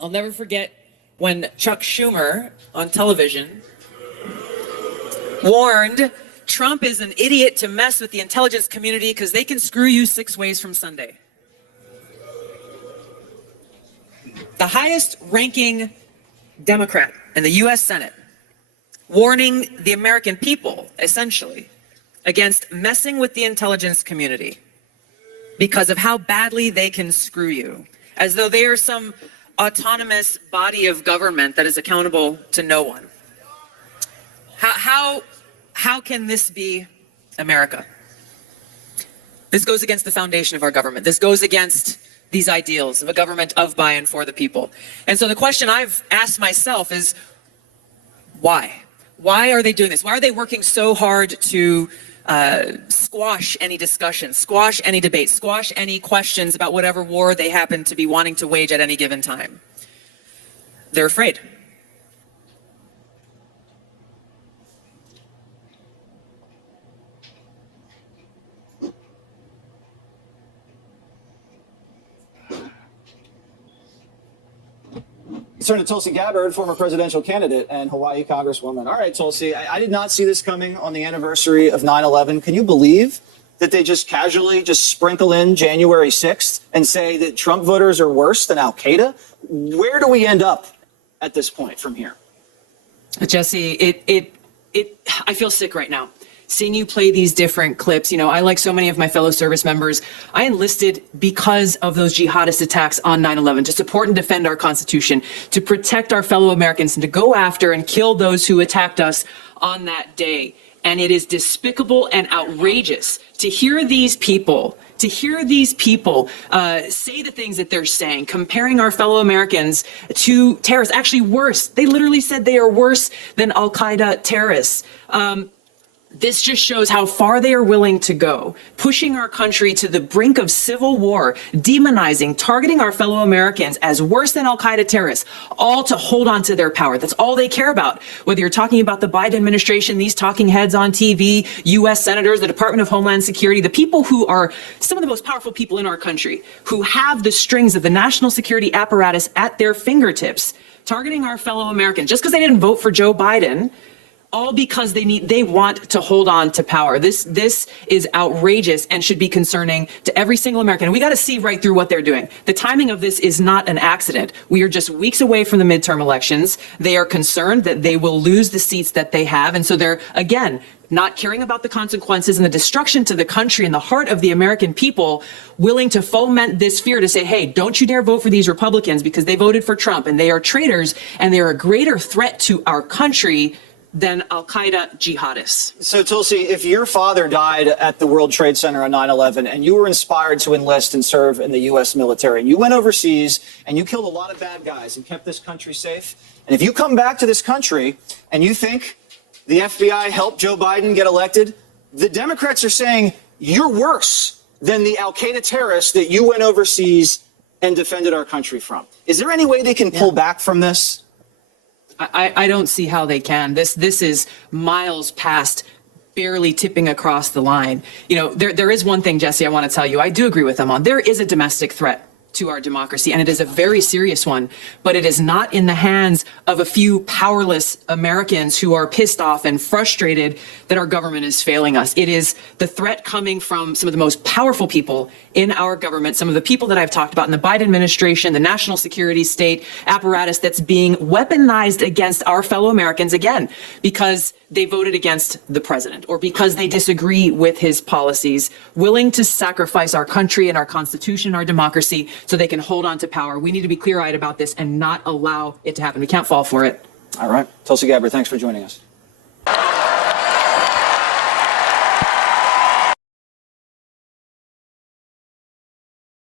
I'll never forget when Chuck Schumer on television warned Trump is an idiot to mess with the intelligence community because they can screw you 6 ways from Sunday. The highest ranking Democrat in the US Senate warning the American people, essentially, against messing with the intelligence community because of how badly they can screw you, as though they are some autonomous body of government that is accountable to no one. How can this be America? This goes against the foundation of our government. This goes against these ideals of a government of, by, and for the people. And so the question I've asked myself is, why? Why are they doing this? Why are they working so hard to squash any discussion, squash any debate, squash any questions about whatever war they happen to be wanting to wage at any given time? They're afraid. Turn to Tulsi Gabbard, former presidential candidate and Hawaii Congresswoman. All right, Tulsi, I did not see this coming on the anniversary of 9/11. Can you believe that they just casually just sprinkle in January 6th and say that Trump voters are worse than Al-Qaeda? Where do we end up at this point from here? Jesse, I feel sick right now. Seeing you play these different clips, I, like so many of my fellow service members, I enlisted because of those jihadist attacks on 9/11 to support and defend our Constitution, to protect our fellow Americans, and to go after and kill those who attacked us on that day. And it is despicable and outrageous to hear these people say the things that they're saying, comparing our fellow Americans to terrorists. Actually worse, they literally said they are worse than Al-Qaeda terrorists. This just shows how far they are willing to go, pushing our country to the brink of civil war, demonizing, targeting our fellow Americans as worse than Al-Qaeda terrorists, all to hold on to their power. That's all they care about. Whether you're talking about the Biden administration, these talking heads on TV, U.S. senators, the Department of Homeland Security, the people who are some of the most powerful people in our country, who have the strings of the national security apparatus at their fingertips, targeting our fellow Americans just because they didn't vote for Joe Biden, all because they want to hold on to power. This is outrageous and should be concerning to every single American. And we got to see right through what they're doing. The timing of this is not an accident. We are just weeks away from the midterm elections. They are concerned that they will lose the seats that they have. And so they're, again, not caring about the consequences and the destruction to the country and the heart of the American people, willing to foment this fear to say, hey, don't you dare vote for these Republicans because they voted for Trump and they are traitors and they are a greater threat to our country than Al-Qaeda jihadists. So, Tulsi, if your father died at the World Trade Center on 9/11 and you were inspired to enlist and serve in the U.S. military and you went overseas and you killed a lot of bad guys and kept this country safe, and if you come back to this country and you think the FBI helped Joe Biden get elected, the Democrats are saying you're worse than the Al-Qaeda terrorists that you went overseas and defended our country from. Is there any way they can pull back from this? I don't see how they can. This is miles past barely tipping across the line. There is one thing, Jesse, I want to tell you. I do agree with them on. There is a domestic threat to our democracy, and it is a very serious one, but it is not in the hands of a few powerless Americans who are pissed off and frustrated that our government is failing us. It is the threat coming from some of the most powerful people in our government, some of the people that I've talked about in the Biden administration, the national security state apparatus that's being weaponized against our fellow Americans, again, because they voted against the president or because they disagree with his policies, willing to sacrifice our country and our Constitution, our democracy, so they can hold on to power. We need to be clear-eyed about this and not allow it to happen. We can't fall for it. All right. Tulsi Gabbard, thanks for joining us.